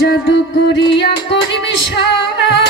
জাদু করিয়া করিমি সারা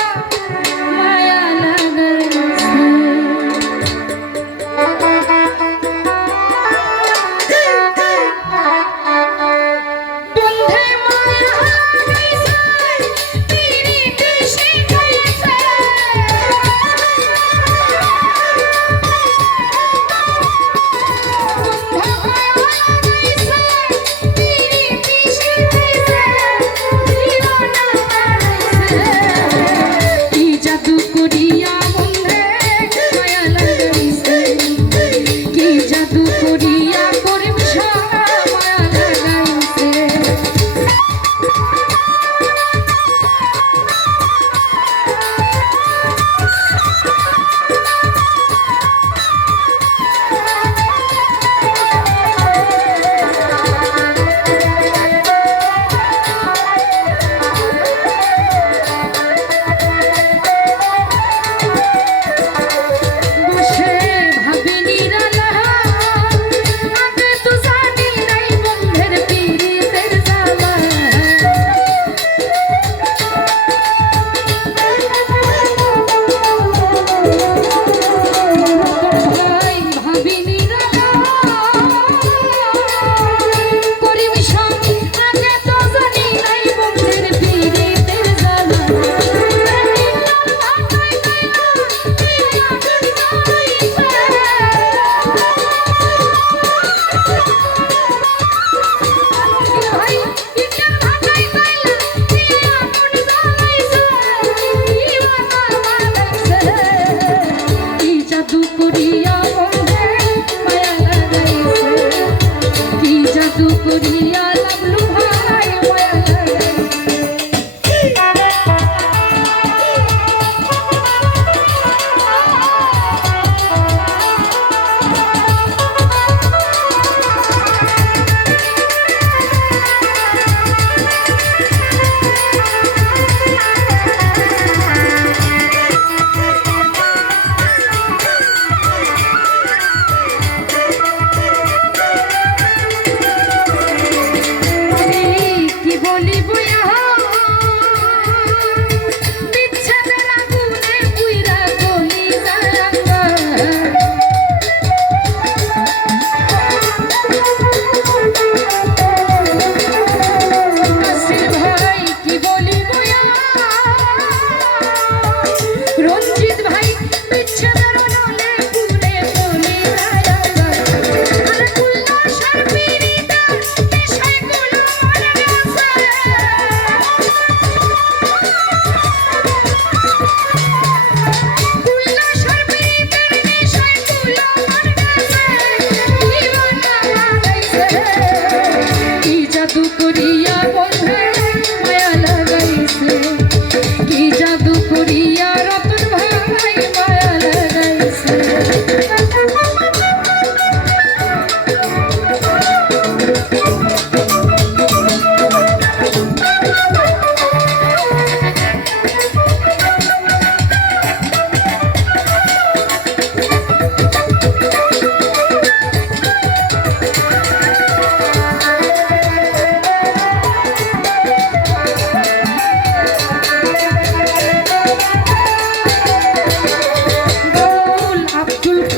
still